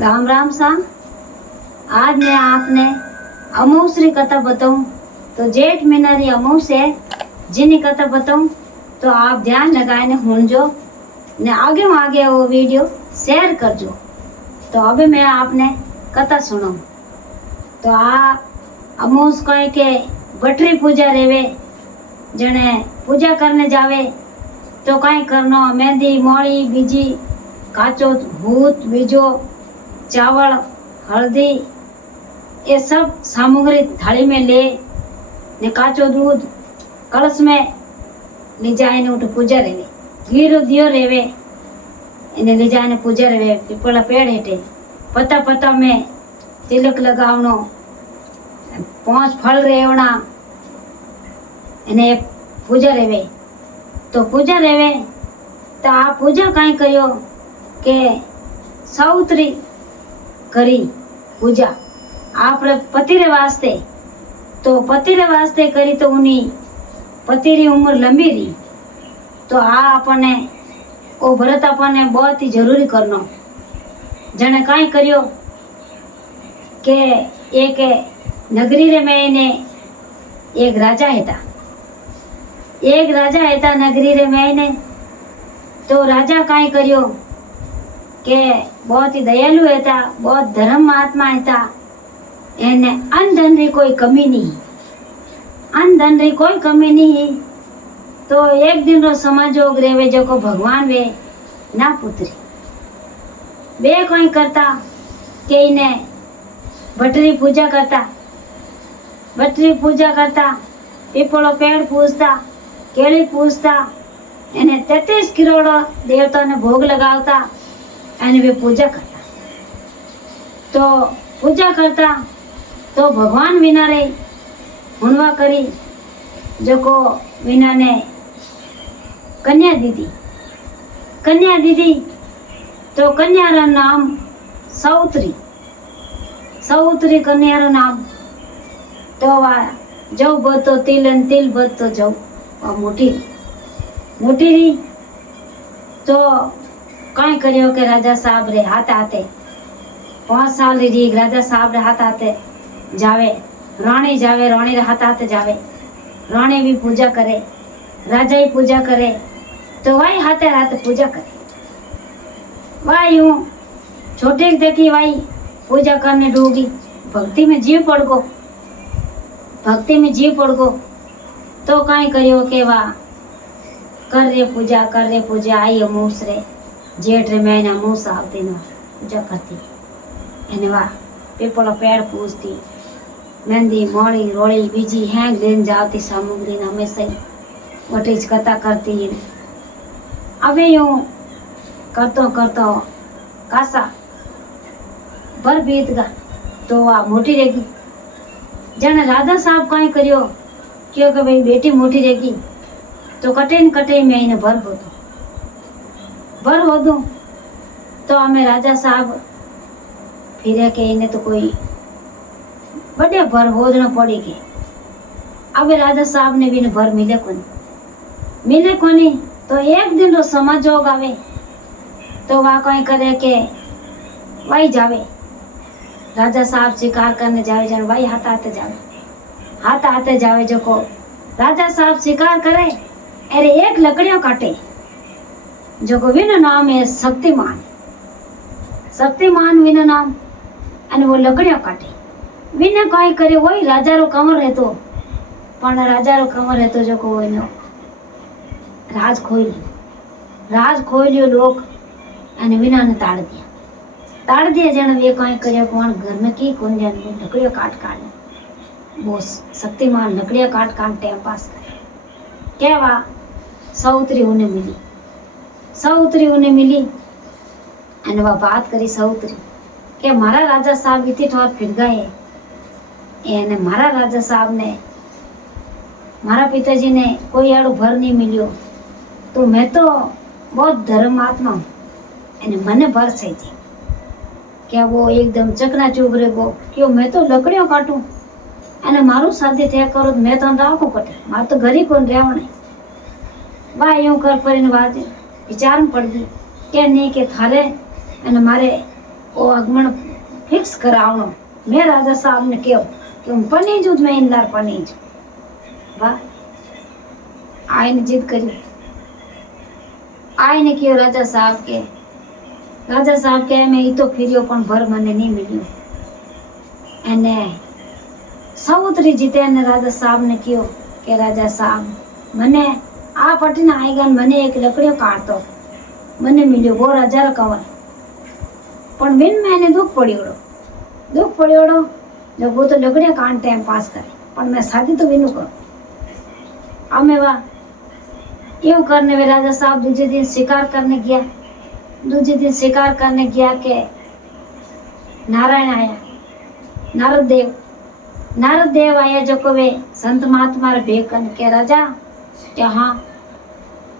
राम राम सा। आज मैं आपने अमावस री कथा बताऊं तो जेठ महीना री अमावस है जिनी कथा बताऊं तो आप ध्यान लगाए ने सुनजो ने आगे वो वीडियो शेयर करजो। तो अभी मैं आपने कथा सुनाऊं। तो आ अमावस कहे के बटरी पूजा रेवे जने पूजा करने जावे तो कई करनो मेहंदी मोड़ी बीजी काचो भूत बीजो चावल हल्दी ये सब सामग्री थाली में ले ने काचो दूध कलश में ले जाए ने उठ पूजा रेवे हीरो दियो रेवे इन्हें ले जाए ने पूजा रेवे पीपला पेड़ हेठे पता पता में तिलक लगावनो 5 फल रेवना इन्हें पूजा रेवे। तो पूजा रेवे तो आ पूजा कई करियो के साउत्री करी पूजा आपरे पति रे वास्ते। तो पति रे वास्ते करी तो उनी पति री उम्र लंबी रही। तो आ अपने ओ व्रत अपने बहुत ही जरूरी करनो। जने कई करियो के एक नगरी रे में ने एक राजा हेता नगरी रे में ने। तो राजा कई करियो के बहुत ही दयालु हेता बहुत धर्म महात्मा हेता एने अन्न री कोई कमी नहीं। तो एक दिन रो समाजोग रेवे जो को भगवान वे ना पुत्री बे कोई करता के इने बटरी पूजा करता पीपलो पेड़ पूजता केली पूजता एने 33 करोड़ देवता ने भोग लगावता एने वे पूजा करता। तो भगवान विना रे हुनवा करी जो को विना ने कन्या दीदी। तो कन्या रा नाम साउत्री कन्या रा नाम। तो वा जौ बतो तिल बतो जौ मोटी री। तो कई करियो के राजा साहब रे हाथ आते 5 साल री राजा साहब रे हाथ आते जावे रानी रे हाथ आते जावे रानी भी पूजा करे राजा ही पूजा करे। तो वही हाथे पूजा करे वाई यूं छोटे देखी वाई पूजा करने डूगी भक्ति में जीव पड़ गो। तो कई करियो के वा कर रे पूजा आई अमावस रे जेठ रे महीना अमावस आवती न पूजा करती एने वा पीपलो पेड़ पूजती मेहंदी मोड़ी रोड़ी बीजी हैंग लेन जाती सामग्री न हमेशा ही वटीज कथा करती। अबे यूं करतो कासा भर बीत गा तो वा मोटी रहेगी। जने राजा साहब कई करियो क्योंकि भाई बेटी मोटी रहेगी तो कटे में इन्हें भर हो दूं। तो हमें राजा साहब फिर के इन्हें तो कोई बड़े भर हो देना पड़ेगी। अब राजा साहब ने भी भर मिले कोनी। तो एक दिन रो समाजोग आवे तो वह कहीं करे के वही जावे राजा साहब शिकार करने जावे जन वही हाथ आते जावे जो को राजा साहब शिकार करे अरे एक लकड़ियों काटे जो को विनो नाम है शक्तिमान विनो नाम अने वो लकड़ियों काटे विने कई करे वही राजा रो कमर रहतो जो को इनो राज खोई लियो लोग अने विना ने ताड़ दिया जन वे कई करे कोण घर में की कोन जन लकड़ियों काट वो शक्तिमान लकड़ियां काट टाइम पास करे केवा साउत्री उन्हें मिली अने वह बात करी साउत्री के मारा राजा साहब इतनी ठोर फिर गए एने मारा राजा साहब ने मारा पिताजी ने कोई आड़ो भर नहीं मिलियो। तो मैं तो बहुत धर्मात्मा हूँ एने मने भर से थी क्या वो एकदम चकना चूक रेगो क्यों मैं तो लकड़ियों काटूं अने मारू शादी थे करो मैं तो राखो कटे मार तो घरी कोन रेवणे वाह यूं कर पर इन बात विचार में पड़ गई क्या नहीं के थारे अने मारे ओ अगमण फिक्स करावणो। मैं राजा साहब ने कहो कि हम पनीजू मैं इंदार पनीज वाह आईने जिद करी। आईने कहो राजा साहब के मैं तो फिरियो पण भर मने नहीं मिलियो एने साउतरी जीते ने राजा साहब ने कहो कि राजा साहब मने आप अटीने आएगा मने एक लकड़ियों काटतो मने मिलियो 2000 कंवर पण बिन मैंने दुख पड़ियोड़ो जब वो तो लकड़ियां काट टाइम पास करे पण मैं शादी तो बिनु करूं। अब मैं वाह यूं करने वे राजा साहब दूसरे दिन शिकार करने गया के नारायण आया नारद देव आया जो को वे संत महात्मा रे भेक कन के राजा के हाँ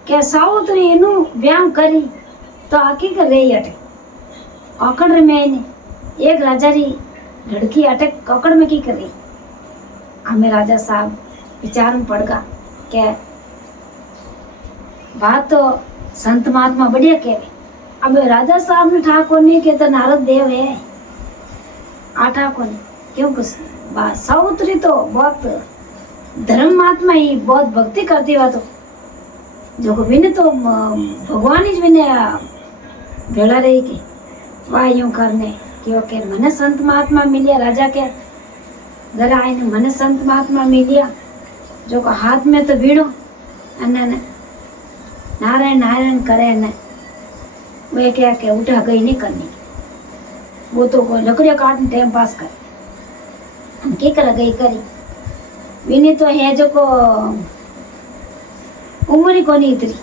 के साउतरी इनु व्यायाम करी तो आकी कर रही अटे ककड़ में एक राजा री लड़की अटक ककड़ में की कर रही। हमें राजा साहब विचार में पड़ गया के बात तो संत महात्मा बढ़िया कहे। अब राजा साहब ने ठाकुर नहीं के तो नारद देव है आ ठाकुर क्यों साउतरी तो बहुत धर्म महात्मा ही बहुत भक्ति करती हुआ तो जो को बिने तो भगवान ही बिने भेड़ा रही के वाह यूं करने क्योंकि मन संत महात्मा मिलिया राजा के घर आए ने मन संत महात्मा मिलिया जो को हाथ में तो भीड़ो अने नारायण करे ने वे क्या के उठा गई नहीं करनी वो तो को लकड़ियां काटने टाइम पास कर हम की कर गई करी विनी तो है जो को उम्र ही कोनी इतरी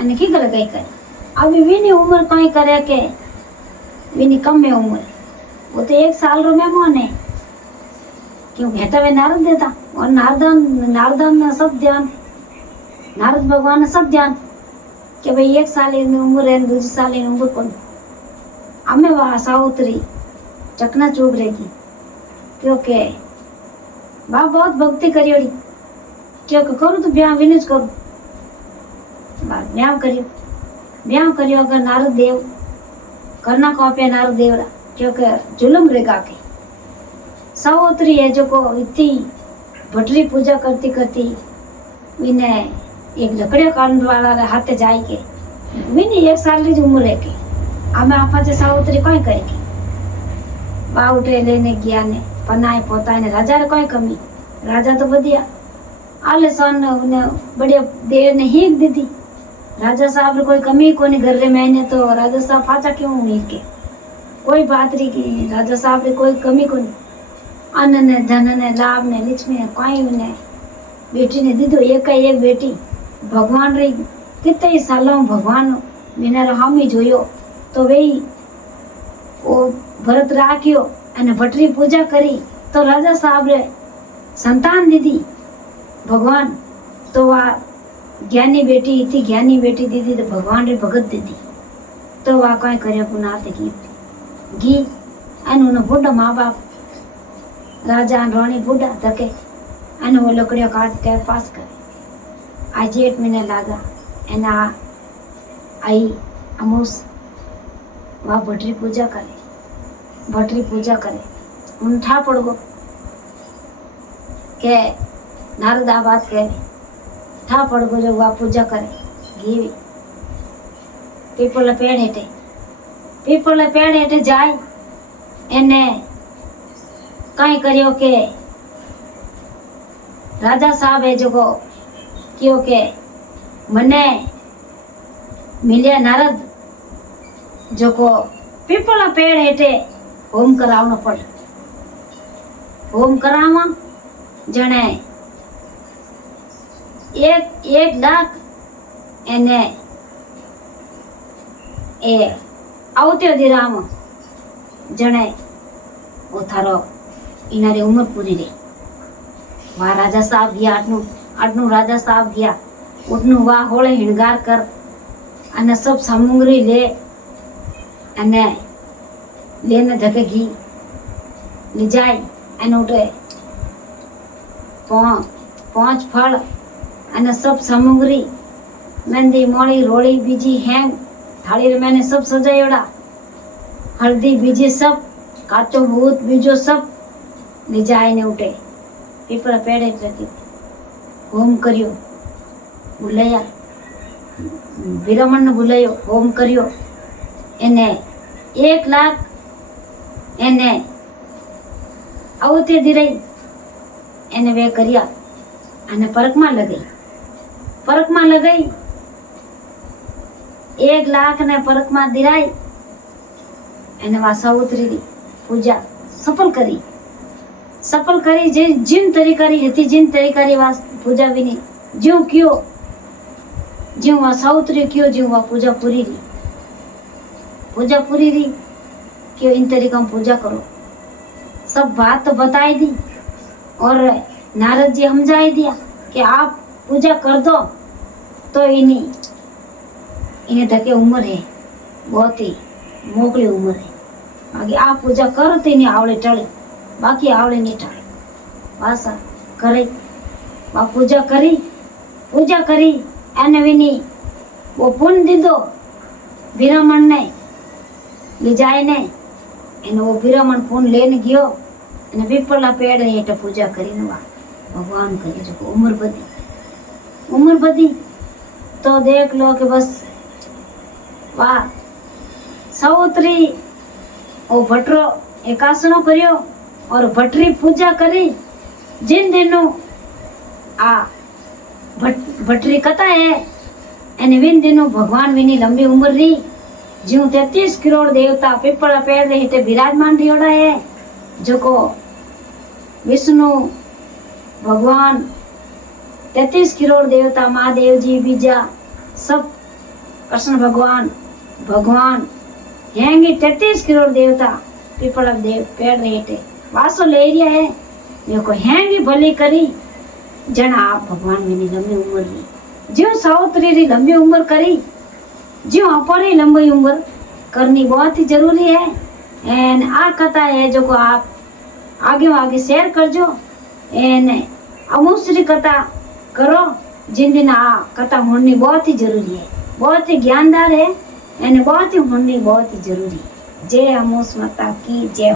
अने की कर गई करी। अब विनी उम्र कहीं करे के विनी कम है उम्र वो तो 1 साल रो में मोने क्यों कहता वे नारद देता और नारदान सब ध्यान नारद भगवान ने सब ध्यान कि भाई 1 साल की उम्र है 2 साल की उम्र कौन हमें वह साउतरी चकना चूब रहेगी क्योंकि वह बहुत भक्ति करियोड़ी क्योंकि करूँ तो ब्याह विनुज करूँ ब्याह करियो अगर नारद देव करना को पे नारद देव क्योंकि जुलम रेगा के साउतरी है जो को इतनी भटरी पूजा करती इन्हें एक लकड़िया काटने वाला हाथे जाए के विनी 1 साल की उम्र है के हमें आपा से साउतरी कोई करेगी बा उठे लेने गया ने पनाए पोता ने राजा रे कोई कमी राजा तो बढ़िया आले सन उन्हें बढ़िया देर ने हीक दी थी राजा साहब रे कोई कमी कोनी घर रे मैंने तो राजा साहब पाचा क्यों हीक के कोई बात री की राजा साहब रे कोई कमी कोनी अन्न ने धन ने लाभ ने लक्ष्मी ने कोई ने बेटी ने दीदो एक बेटी भगवान री कितने सालों भगवान बिना हम ही जोयो तो वे वो भरत राख्यो अने भटरी पूजा करी तो राजा साहब रे संतान दीदी भगवान तो वह ज्ञानी बेटी इतनी ज्ञानी बेटी दीदी तो भगवान रे भगत दीदी तो वह कहीं करे पुनाते घी अने उन्हें बूढ़ा माँ बाप राजा रानी बूढ़ा धके अने वो लकड़ियों काट के पास करे आज 8 महीने लागा एना आई अमूस वह भटरी पूजा करे उन ठा पड़ गो के नारद आबाद के ठा पड़ गो जो वह पूजा करे घी पीपल पेड़ हेठे जाए एने कई करियो के राजा साहब है जो को क्यों के मने मिलिया नारद जो को पीपला पेड़ हेठे होम करावनो पड़ होम करावा जने 1 लाख एने ए आवत्यो दिराम जने वो थारो इनारी उम्र पूरी रे वहाँ राजा साहब गया आटनू राजा साहब गया उठनू वहाँ होले हिणगार कर अने सब सामग्री ले अने लेने धके घी ले जाए अने उठे 5 फल अने सब सामग्री मेहंदी मोड़ी रोड़ी बीजी हैंग थाली रे मैंने सब सजायोड़ा हल्दी बीजे सब काचो भूत बीजो सब ले जाए उठे पीपड़ा पेड़े रखी होम करियो बुलाया वीरमण ने बुलायो होम करियो एने 1 लाख एने आवते दी रही एने वे करिया अने परक में लगाई 1 लाख ने परक में दिराई एने वा सावत्री री पूजा सफल करी जिन तरीकारी हती जिन तरीकारी वा पूजा विनी ज्यों क्यों ज्यों वा सावत्री क्यों ज्यों वा पूजा पूरी री क्यों इन तरीका में पूजा करो सब बात तो बताई दी और नारद जी समझाई दिया कि आप पूजा कर दो तो इन्हें धके उम्र है बहुत ही मोकली उम्र है बाकी आप पूजा करो तो इन्हें आवड़े टले बाकी आवड़े नहीं टले वासा करे वा पूजा करी एने विनी वो पुण्य दीदो वीरमण ने ले जाए ने एने वो वीरमण पुण्य लेने गयो एने पीपला पेड़ हेठ पूजा करीने वा भगवान करे जो उम्र बदी तो देख लो कि बस वाह सावत्री ओ भटरो एकासनो करियो और भटरी पूजा करी जिन दिनों आ भटरी कथा है एने विन दिनों भगवान विनी लंबी उम्र री ज्यों 33 करोड़ देवता पीपला पेड़ दे हेठे विराजमान रियोड़ा है जो को विष्णु भगवान 33 करोड़ देवता महादेव जी बीजा सब कृष्ण भगवान हेंगी 33 करोड़ देवता पीपला देव पेड़ हेठे वासो ले रिया है देखो हेंगी भली करी जना आप भगवान मेरी लंबी उम्र री ज्यों सावत्री री लंबी उम्र करी ज्यों अपनी लंबी उम्र करनी बहुत ही जरूरी है एन आ कथा है जो को आप आगे शेयर करजो एन अमुसरी कथा करो जिन दिन आ कथा होनी बहुत ही जरूरी है बहुत ही ज्ञानदार है एन बहुत ही होनी बहुत ही जरूरी। जय अमूस माता की जय।